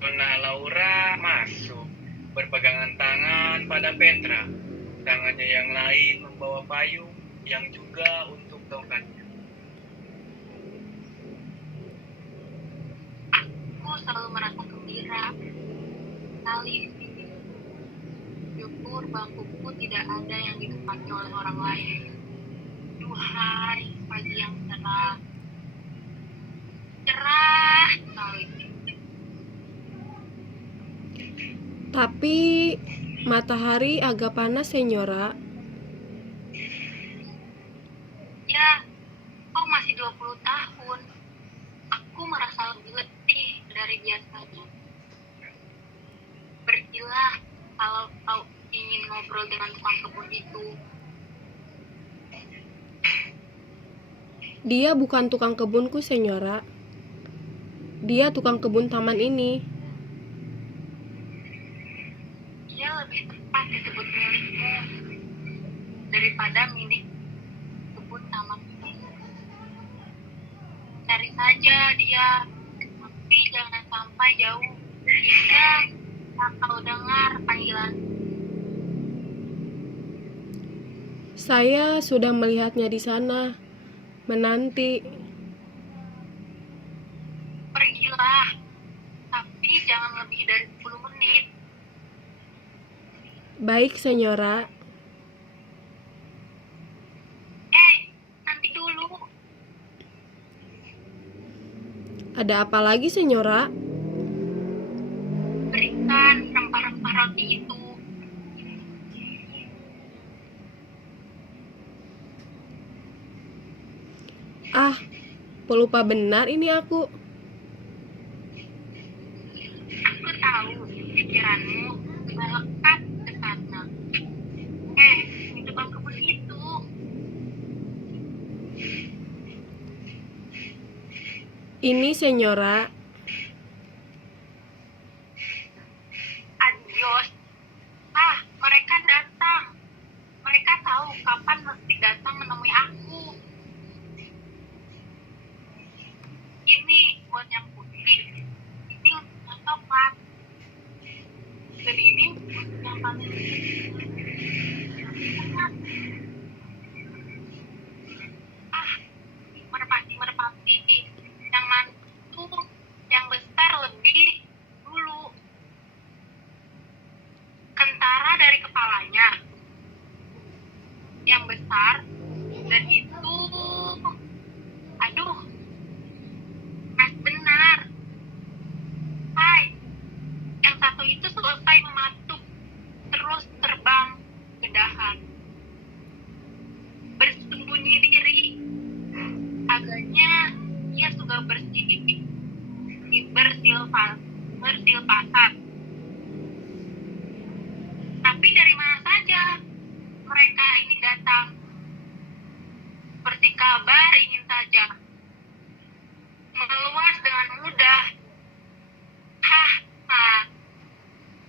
Donna Laura masuk, berpegangan tangan pada Petra. Tangannya yang lain membawa payung yang juga untuk tongkatnya. Aku selalu merasa gembira sekali di sini. Syukur bangkuku tidak ada yang ditempati oleh orang lain. Duhai pagi yang cerah, cerah sekali. Tapi matahari agak panas, Senyora. Ya, kau masih 20 tahun. Aku merasa lebih letih dari biasanya. Pergilah kalau kau ingin ngobrol dengan tukang kebun itu. Dia bukan tukang kebunku, Senyora. Dia tukang kebun taman ini. Dia lebih tepat disebut milikmu daripada milik kebun taman ini. Cari saja dia, tapi jangan sampai jauh hingga kau dengar panggilan. Saya sudah melihatnya di sana, menanti. Pergilah, tapi jangan lebih dari 10 menit. Baik, Senyora. Nanti dulu. Ada apa lagi, Senyora? Berikan rempah-rempah roti itu. Ah, pelupa benar ini aku. Aku tahu pikiranmu sudah lekat ke sana. Di depan kebun itu. Ini, Senyora. Adios. Mereka datang. Mereka tahu kapan mesti datang menemui aku. Ini buat yang putih. Ini untuk yang coklat. Dan ini untuk yang paling merpati yang mantu yang besar lebih dulu. Kentara dari kepalanya yang besar, dan itu benar. Yang satu itu selesai mematuk terus terbang ke dahan, bersembunyi diri. Agaknya dia sudah bersilpasat. Tapi dari mana saja mereka ini datang? Seperti kabar ingin saja meluas dengan mudah.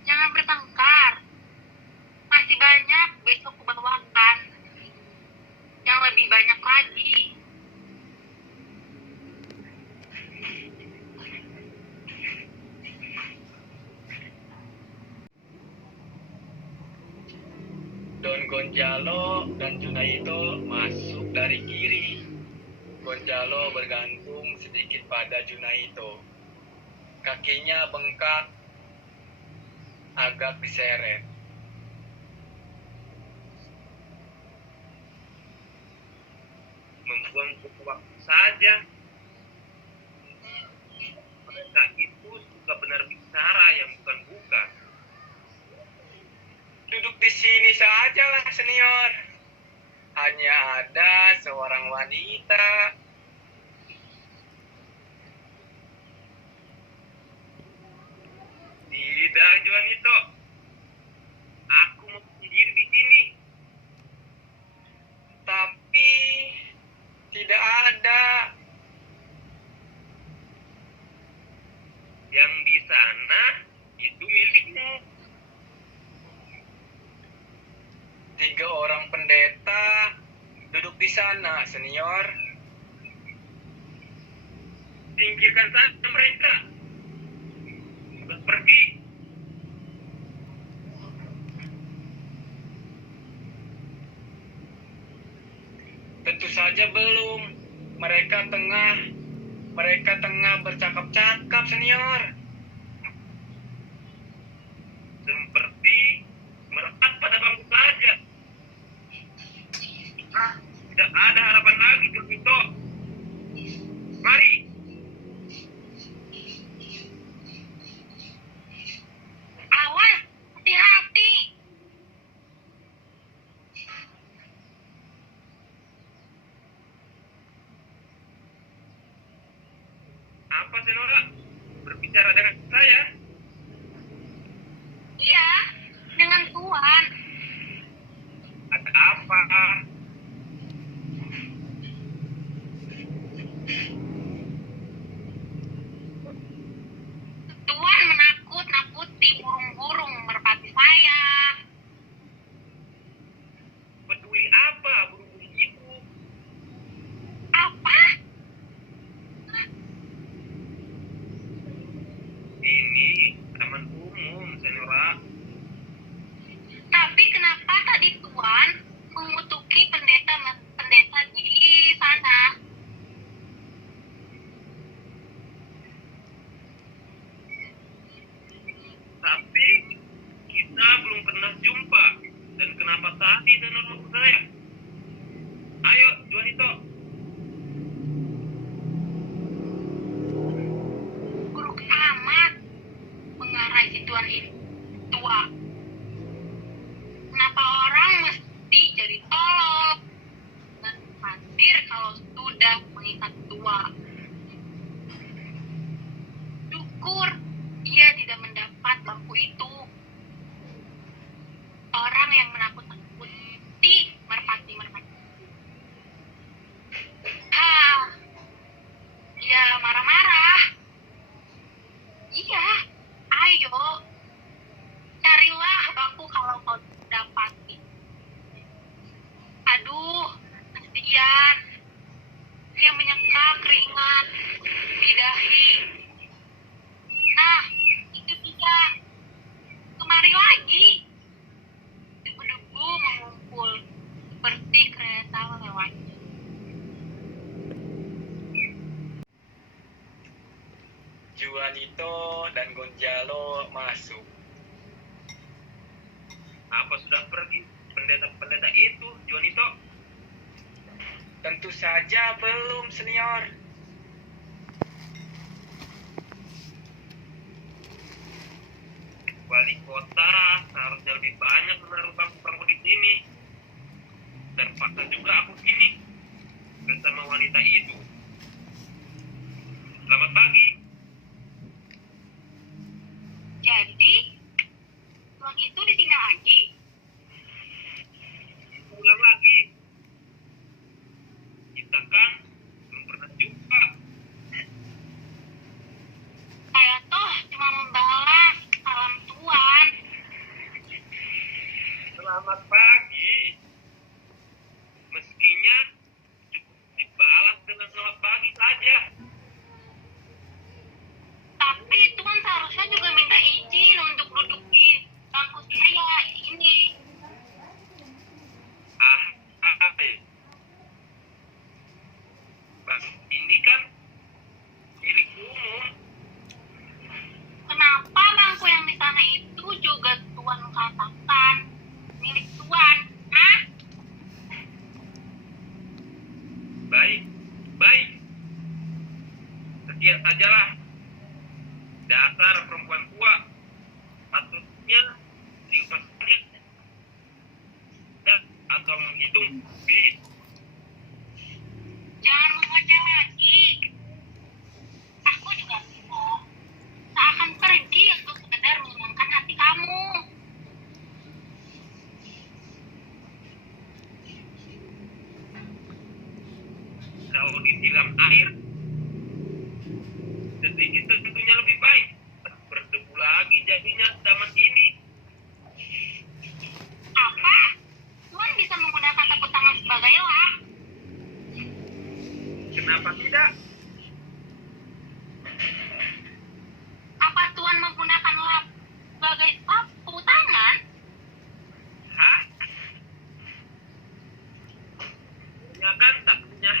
Jangan bertengkar. Masih banyak besok kubawakan. Yang lebih banyak lagi. Don Gonzalo dan Junaito masuk dari kiri. Gonzalo bergantung sedikit pada Junaito. Kakinya bengkak, agak diseret. Membuang waktu saja. Mereka itu suka benar bicara yang bukan. Duduk di sini sajalah, senior. Hanya ada seorang wanita. Tidak, Juanito. Aku mau sendiri di sini. Tapi tidak ada. Yang di sana itu milikmu. 3 orang pendeta duduk di sana, senior. Singkirkan saja mereka. saja belum. Mereka tengah bercakap-cakap, senior. Seperti merekat pada bangku saja. Tidak ada harapan lagi, Jonito. Mari. Awas, hati-hati. Apa, Senora? Berbicara dengan saya? Iya, dengan Tuan. Ada apa? Tuan menakut-nakuti burung-burung merpati saya. Peduli apa burung-burung itu? Apa? Ini taman umum, Senora. Tapi kenapa tadi Tuan mengutuki pendeta di sana? Tapi kita belum pernah jumpa. Dan kenapa tadi Senora maksud saya? Ayo, Juanito. Buruk amat mengarai si Tuan ini tua. Kenapa orang mesti jadi tolol dan hadir kalau sudah mengikat tua? Syukur dia tidak mendapat bangku itu. Orang yang menakut-nakuti merpati-merpati. Dia marah-marah. Iya, ayo. Carilah bangku kalau kau dapati. Aduh, kasihan. Dia menyeka keringat di dahi. Nah, itu dia. Kemari lagi. Debu-debu mengumpul seperti kereta lewat. Juanito dan Gonzalo masuk. Apa sudah pergi pendeta-pendeta itu, Juanito? Tentu saja belum, senior. Wali kota seharusnya lebih banyak menaruh bangku-bangku di sini. Terpaksa juga aku sini bersama wanita itu. Selamat pagi. Jadi, Tuan itu di sini lagi. Ulang lagi. Kita kan belum pernah jumpa. Saya tuh cuma membalas salam Tuan. Selamat pagi. Meskinya cukup dibalas dengan selamat pagi saja. Tapi Tuan seharusnya juga minta izin untuk duduk di bangku saya ini. Bang, ini kan milik umum. Kenapa bangku yang di sana itu juga Tuan katakan milik Tuan? Hah? Baik, baik. Sekian sajalah. Dasar perempuan tua. Patutnya diupas saja. Atau menghitung bis. Jangan mengoceh lagi. Aku juga bisa. Tak akan pergi untuk sekedar menyenangkan hati kamu. Kalau disiram air, sedikit tentunya lebih baik. Tak berdebu lagi jadinya zaman ini. Apa? Tuan bisa menggunakan tepuk tangan sebagai lap. Kenapa tidak? Apa Tuan menggunakan lap sebagai sapu tangan? Hah? Punya kan tak punya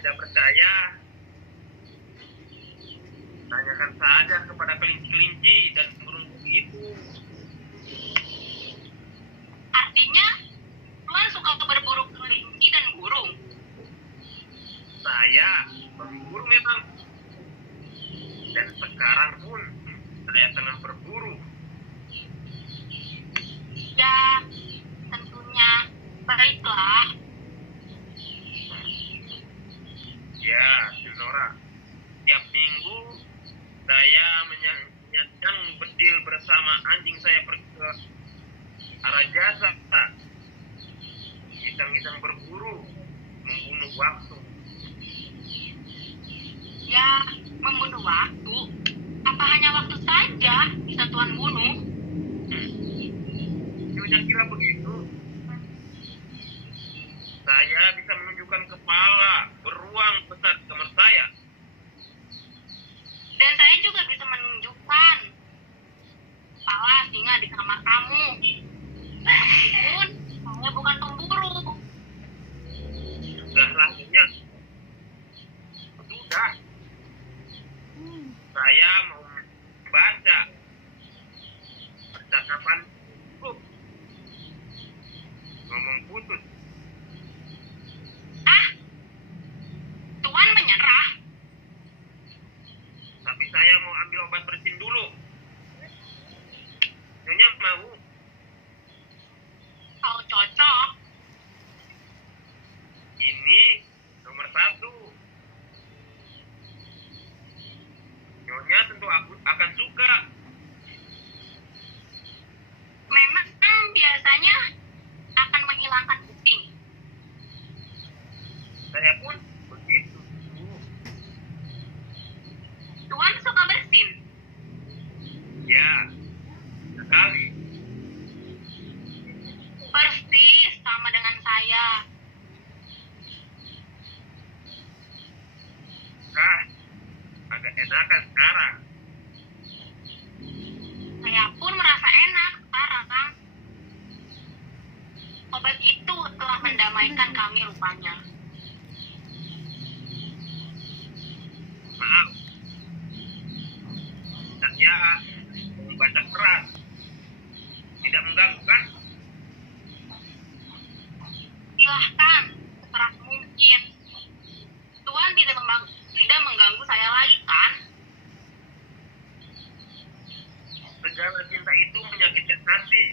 tidak percaya, tanyakan saja kepada kelinci-kelinci dan burung itu. Artinya, Tuhan suka berburu kelinci dan burung. Saya berburu memang. Dan sekarang pun saya tengah berburu. Ya, tentunya baiklah. Ya, Junora. Tiap minggu saya menyanyikan bedil bersama anjing saya pergi ke arah jasa. Iseng-iseng berburu, membunuh waktu. Ya, membunuh waktu. Apa hanya waktu saja bisa Tuhan bunuh? Nyonya kira begitu? Saya bisa menunjukkan kepala beruang besar di kamar saya. Dan saya juga bisa menunjukkan kepala singa di kamar kamu. Meskipun saya bukan pemburu. Sudahlah, Nyonya. Sudah. Saya mau membaca percakapan itu. Ngomong putus. Ah, Tuhan menyerah. Tapi saya mau ambil obat bersin dulu. Nyonya mau? Kalau cocok, Ini nomor 1. Nyonya tentu aku akan suka. memang biasanya akan menghilangkan pusing. Saya pun begitu. Tuhan suka bersin. Ya, sekali. Persis sama dengan saya. Kah, agak enakan sekarang. Saya pun merasa enak sekarang. Obat itu telah mendamaikan kami rupanya. Maaf. Saya membaca keras. Tidak mengganggu kan? Silahkan, sekeras mungkin. Tuhan tidak mengganggu saya lagi kan? Segala cinta itu menyakitkan hati.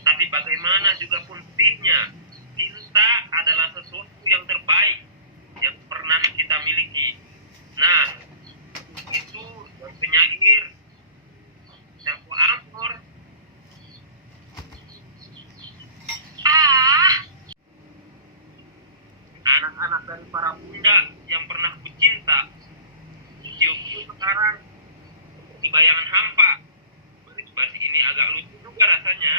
Tapi bagaimana juga pun sedihnya, cinta adalah sesuatu yang terbaik yang pernah kita miliki. Nah, itu yang penyair, Tempo Amor. Ah, Anak-anak dari para bunda yang pernah kucinta, cium-cium sekarang seperti bayangan hampa. Baris-baris ini agak lucu juga rasanya.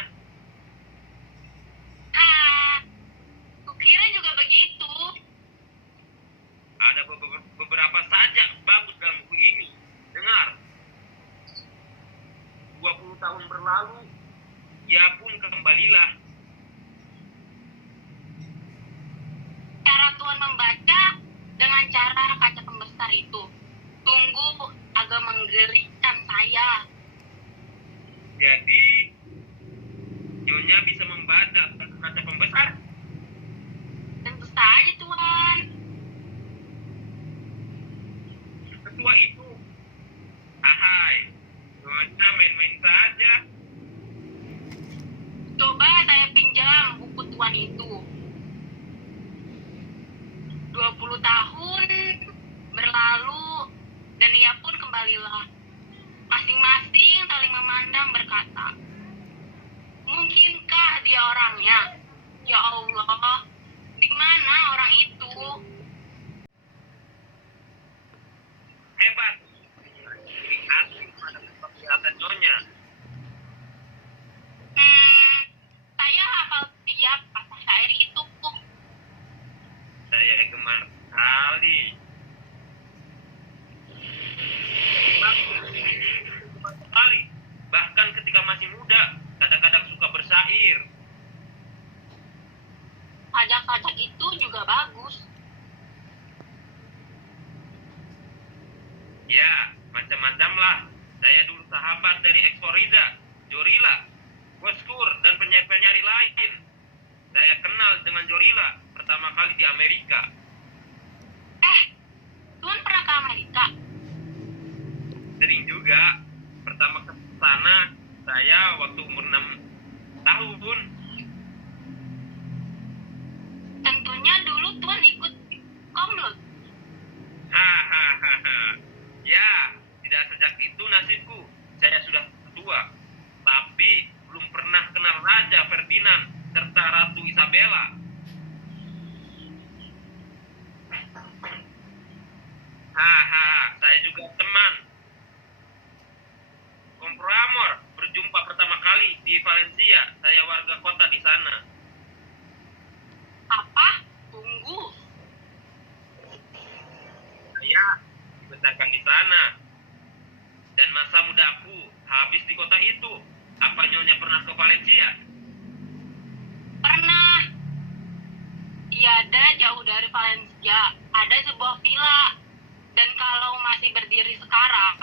kukira juga begitu. Ada beberapa saja bagus dalam buku ini. Dengar, 20 tahun berlalu, ia pun kembalilah. Cara Tuhan membaca dengan cara kaca pembesar itu. Tunggu, agak menggelikan saya. Jadi, Nyonya bisa membaca kaca pembesar. Tentu saja Tuhan. Ketua itu, ahai, Nyonya main-main saja. Coba saya pinjam buku Tuhan itu. 20 tahun berlalu dan ia pun kembalilah. Masing-masing saling memandang berkata, mungkinkah dia orangnya? Ya Allah, di mana orang itu? Hebat. Lihat pada penglihatan Nyonya. Saya hafal tiap kata syair itu. Saya gemar sekali. Gemar sekali. Bahkan ketika masih muda, kadang-kadang suka bersair. Pajak-pajak itu juga bagus. Ya, macam-macam lah. Saya dulu sahabat dari Explorida, Jorila, Boskur, dan penyair-penyair lain. Saya kenal dengan Jorila pertama kali di Amerika. Tuan pernah ke Amerika? Sering juga. Pertama ke sana, saya waktu umur 6 tahun. Tentunya dulu Tuan ikut Komlut. Hahaha. Ya, tidak sejak itu nasibku. Saya sudah tua. Tapi belum pernah kenal Raja Ferdinand serta Ratu Isabella. Haha, saya juga teman. Kompramor berjumpa pertama kali di Valencia. Saya warga kota di sana. Apa? Tunggu. Saya dibesarkan di sana. Dan masa mudaku habis di kota itu. Apa Nyonya pernah ke Valencia? Pernah. Ada jauh dari Valencia. Ada sebuah villa. Dan kalau masih berdiri sekarang,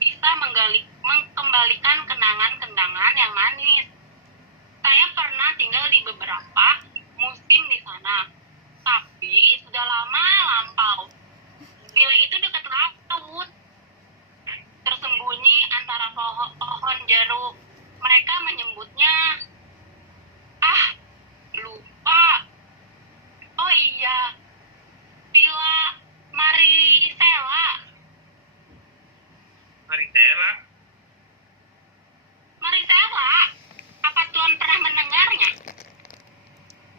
bisa mengembalikan kenangan-kenangan yang manis. Saya pernah tinggal di beberapa musim di sana. Tapi sudah lama lampau. Villa itu dekat laut. Tersembunyi antara pohon jeruk. Mereka menyebutnya lupa. Oh iya, Villa Marisela. Marisela? Marisela, apa Tuan pernah mendengarnya?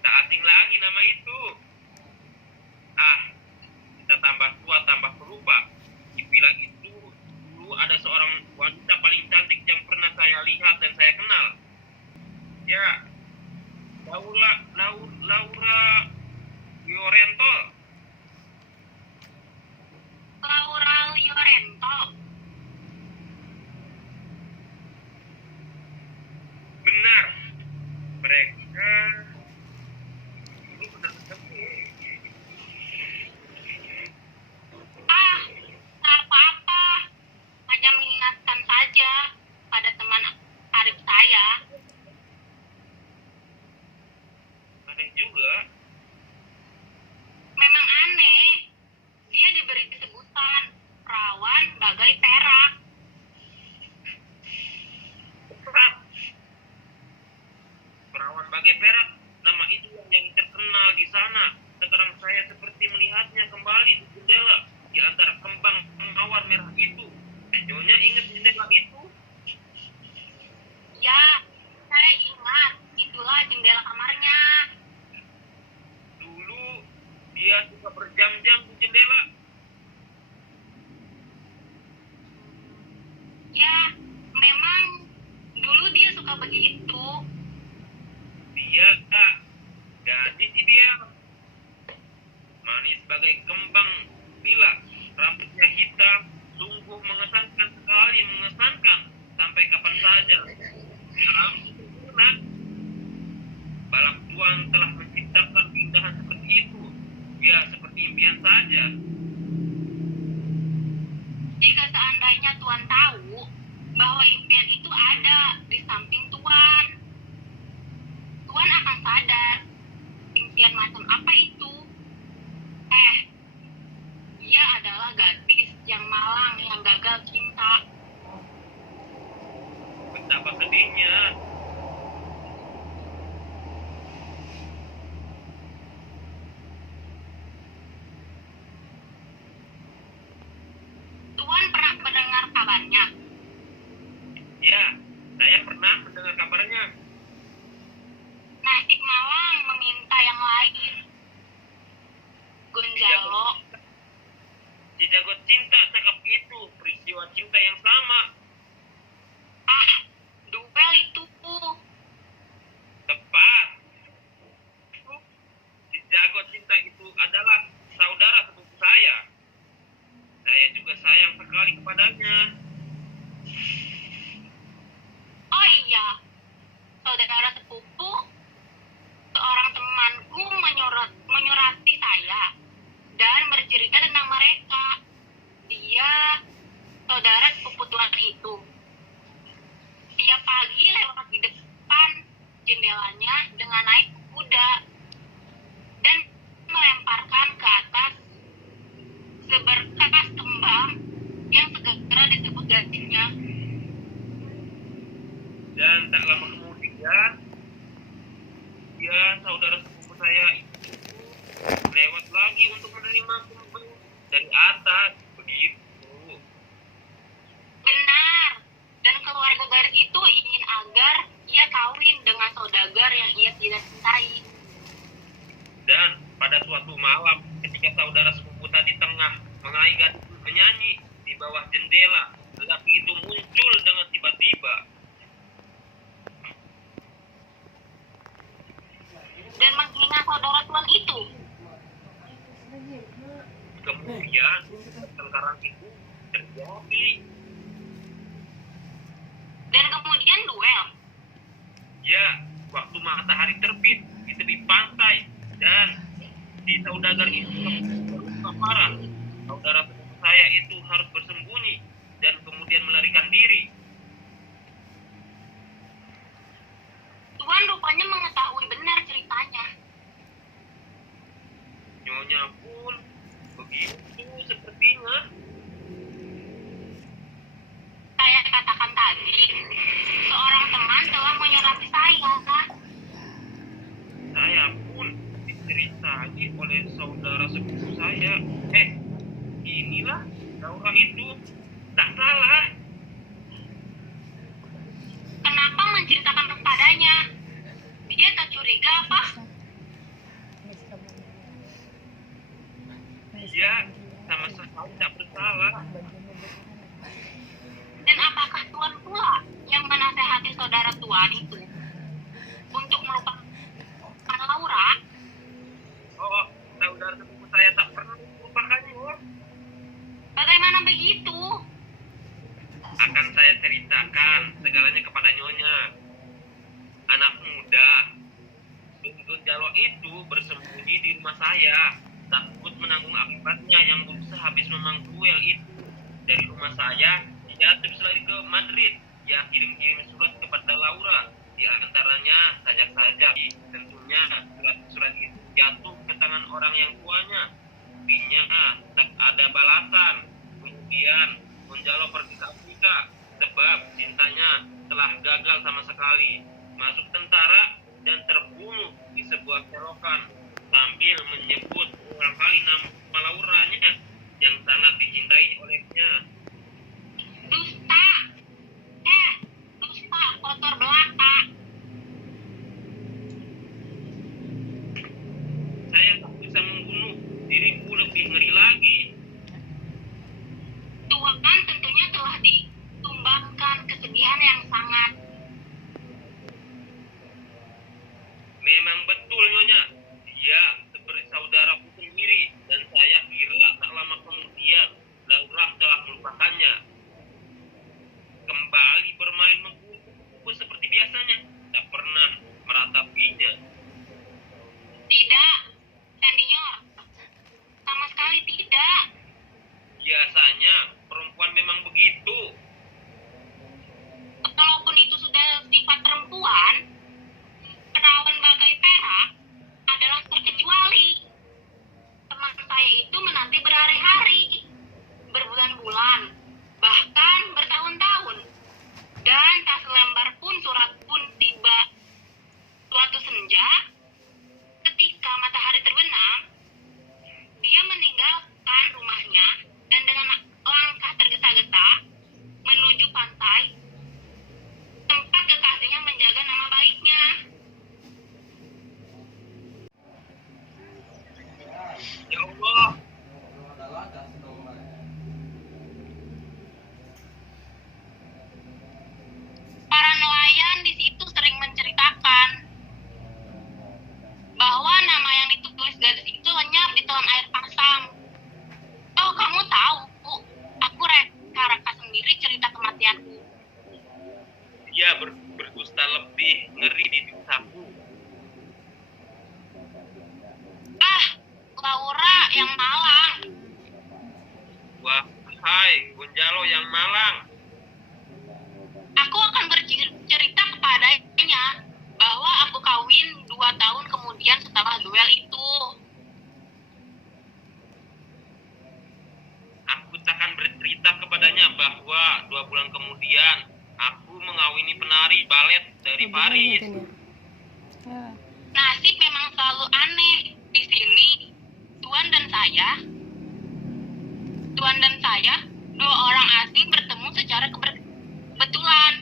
Tak asing lagi nama itu. Kita tambah tua, tambah perupa. Di villa itu dulu ada seorang wanita paling cantik yang pernah saya lihat dan saya kenal. Ya, Laura Llorento. Laura Llorento. Benar. Mereka ini benar-benar Tak apa-apa. Hanya mengingatkan saja pada teman Arif saya. aneh juga. Memang aneh. Dia diberi sebutan perawan bagai perak. Perawan bagai perak, nama itu yang terkenal di sana. Sekarang saya seperti melihatnya kembali di jendela di antara kembang mawar merah itu. Nyonya ingat jendela itu? Ya, saya ingat. Itulah jendela kamarnya. Dulu dia suka berjam-jam di jendela. Ya, memang dulu dia suka begitu. Dia gadis ideal, manis bagai kembang bila, rambutnya hitam, sungguh mengesankan sekali, mengesankan sampai kapan saja. Rambut sempurna. Balap Tuan telah menciptakan keindahan seperti itu. Ya, seperti impian saja. Jika seandainya Tuan tahu bahwa impian itu ada di samping Tuan, Tuan akan sadar impian macam apa itu. Dia adalah gadis yang malang yang gagal cinta. Betapa sedihnya. Tuan pernah mendengar kabarnya? Ya, saya pernah mendengar kabarnya. Nasib malang meminta yang lain. Gonzalo, Si jago cinta cakap itu, peristiwa cinta yang sama. duel itu. Tepat. Si jago cinta itu adalah saudara sepupu saya. Saya juga sayang sekali kepadanya. Oh iya, saudara sepupu, seorang temanku menyurati saya dan bercerita tentang mereka. saudara sepupu saya itu lewat lagi untuk menerima kembang dari atas, begitu. Benar. Dan keluarga garis itu ingin agar ia kawin dengan saudagar yang ia tidak cintai. Dan pada suatu malam ketika saudara sepupu tadi tengah mengayuh gadis menyanyi di bawah jendela, lelaki itu muncul dengan tiba-tiba. Dan menghina saudara tuan itu. Kemudian pertengkaran itu terjadi. Dan kemudian duel. Ya, waktu matahari terbit di tepi pantai dan si saudagar itu terluka parah. Saudara sepupu saya itu harus bersembunyi dan kemudian melarikan diri. Tuan rupanya mengetahui benar ceritanya. Nyonya pun begitu sepertinya. Saya katakan tadi, seorang teman telah menyurati saya. Saya pun diceritai oleh saudara sepupu saya. Inilah Laura itu. Tak salah. Kenapa menceritakan kepadanya? Dia tak curiga apa? Dia sama sekali tak bersalah. Dan apakah tuan pula yang menasehati saudara tuan itu untuk melupakan Laura? Oh, saudara sepupu saya tak pernah melupakannya. Bagaimana begitu? Akan saya ceritakan segalanya kepada Nyonya. Anak muda Gun Jalo itu bersembunyi di rumah saya, takut menanggung akibatnya yang berusaha habis memang duel itu. Dari rumah saya, dia terus lari ke Madrid. Dia kirim-kirim surat kepada Laura, di antaranya sajak-sajak. Tentunya surat-surat itu jatuh ke tangan orang yang tuanya. Tapinya tak ada balasan. Kemudian Gonzalo pergi ke Afrika sebab cintanya telah gagal sama sekali. Masuk tentara dan terbunuh di sebuah selokan sambil menyebut ulang kali nama Lauranya yang sangat dicintai olehnya. Dusta! Dusta, kotor belaka. Saya tak bisa membunuh diriku lebih ngeri lagi. Tuan tentunya telah ditumbangkan kesedihan yang sangat. Memang betul Nyonya. Dia seperti saudaraku sendiri dan saya kira tak lama kemudian Laura telah melupakannya. Kembali bermain mengkumpul seperti biasanya, tak pernah meratapinya. Tidak, senior. Sama sekali tidak. Biasanya perempuan memang begitu. Kalaupun itu sudah sifat perempuan, perawan bagai perak adalah terkecuali. Teman saya itu menanti berhari-hari, berbulan-bulan, bahkan bertahun-tahun. Dan tak selembar pun surat pun tiba. Suatu senja, ketika matahari terbenam, dia meninggalkan rumahnya dan dengan langkah tergesa-gesa menuju pantai, tempat kekasihnya menjaga nama baiknya. Ya Allah, Para nelayan di situ sering menceritakan bahwa nama yang ditulis gadis itu lenyap di telan air pasang. Oh, kamu tahu, aku reka-reka sendiri cerita kematianku. dia berdusta lebih ngeri di desaku. Laura yang malang. Wahai Gonzalo yang malang, Aku akan bercerita kepadanya bahwa aku kawin 2 tahun kemudian setelah duel itu. aku takkan bercerita kepadanya bahwa 2 bulan kemudian aku mengawini penari balet dari Paris. Ya. Nasib memang saya, dua orang asing bertemu secara kebetulan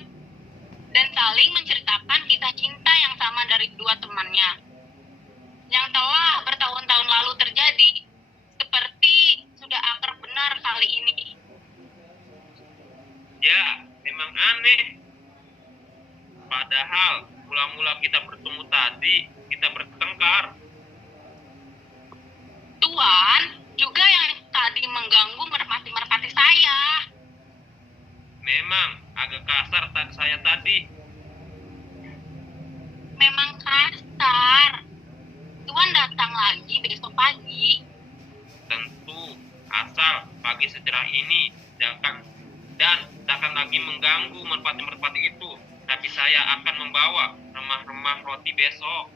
dan saling menceritakan kisah cinta yang sama dari dua temannya yang telah bertahun-tahun lalu terjadi. Seperti sudah akrab benar kali ini. Ya, memang aneh. Padahal mula-mula kita bertemu tadi, kita bertengkar. Tuan juga yang tadi mengganggu merpati-merpati saya. Memang agak kasar saya tadi. Memang kasar. Tuan datang lagi besok pagi. Tentu, asal pagi secerah ini dan takkan lagi mengganggu merpati-merpati itu. Tapi saya akan membawa remah-remah roti besok.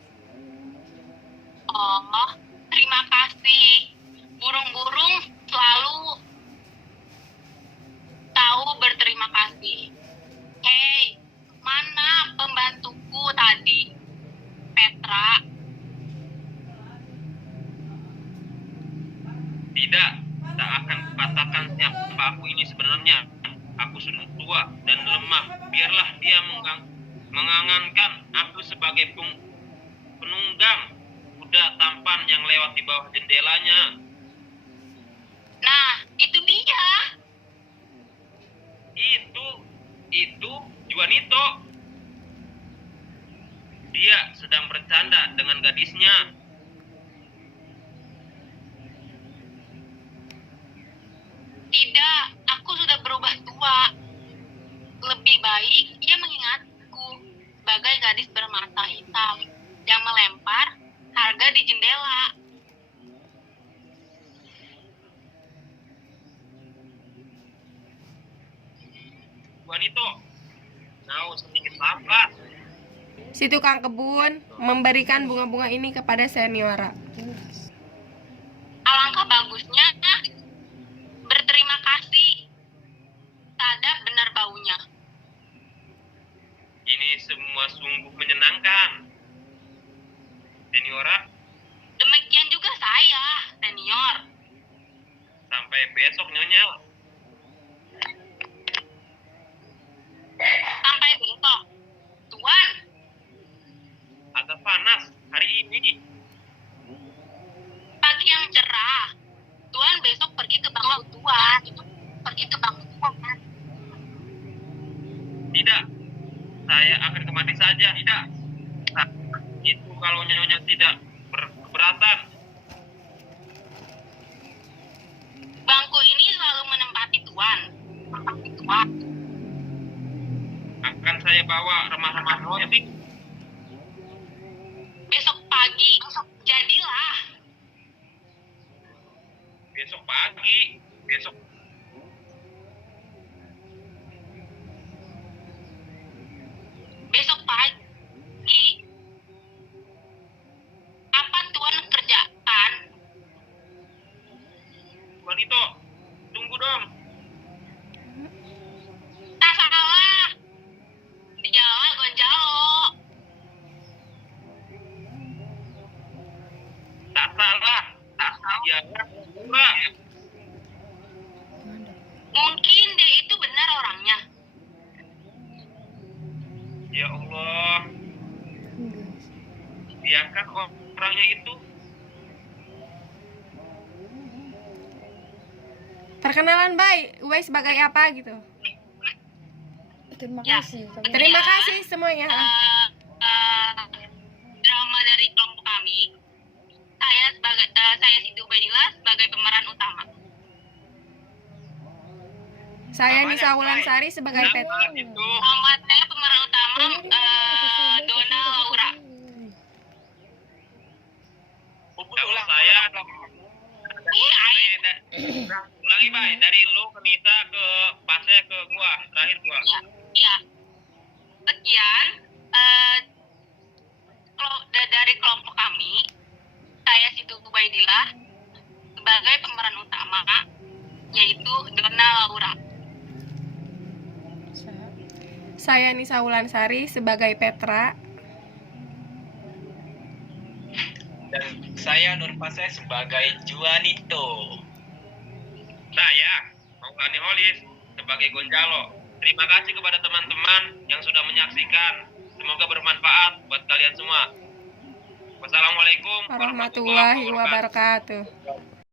Oh, terima kasih. Burung-burung selalu tahu berterima kasih. Hei, mana pembantuku tadi? Petra. Tidak, tak akan kukatakan siapa aku ini sebenarnya. Aku sudah tua dan lemah. Biarlah dia mengangankan aku sebagai penunggang kuda tampan yang lewat di bawah jendelanya. Nah, itu dia. Itu Juanito. Dia sedang bercanda dengan gadisnya. Tidak, aku sudah berubah tua. Lebih baik ia mengingatku sebagai gadis bermata hitam yang melempar harga di jendela. Juanito, kau sedikit lambat. Si tukang kebun memberikan bunga-bunga ini kepada Seniora. Alangkah bagusnya berterima kasih. Sadap benar baunya. Ini semua sungguh menyenangkan. Seniora, Demikian juga saya, senior. sampai besok Nyonya. Sampai besok. Tuan, Agak panas hari ini. pagi yang cerah. Tuan besok pergi ke bangku Tuan. Pergi ke bangku Tuan. Tidak, saya akan kemari saja. Tidak, itu kalau Nyonya tidak keberatan. Bangku ini selalu menempati Tuan. Menempati Tuan. Akan saya bawa remah-remah roti. Besok pagi. Jadilah. Besok pagi. Besok Besok pagi. Apa Tuan kerjakan? Juanito, tunggu dong. Tak salah. Dialah Gonjalo. Tak salah. Ya, murah. Mungkin dia itu benar orangnya. Ya Allah, diakan orangnya itu. Perkenalan baik, Uwe sebagai apa gitu. Terima Ya. kasih. Terima kasih semuanya. Drama dari kelompok kami. Saya Siti Ubaidillah sebagai pemeran utama. Saya Namanya Nisa apa? Wulansari sebagai Pet. Nah, itu. Nama saya pemeran utama Dona Laura. Kalau saya ulangi baik dari lo ke Nita ke pasnya ke gua terakhir gua. Ya. Sekian dari kelompok kami. Saya Siti Ubaidillah sebagai pemeran utama yaitu Dona Laura. Saya Nisa Wulansari sebagai Petra. Dan saya Nur Paseh sebagai Juanito. Saya Ongkani Holis sebagai Gonjalo. Terima kasih kepada teman-teman yang sudah menyaksikan. Semoga bermanfaat buat kalian semua. Wassalamualaikum Warahmatullahi wabarakatuh.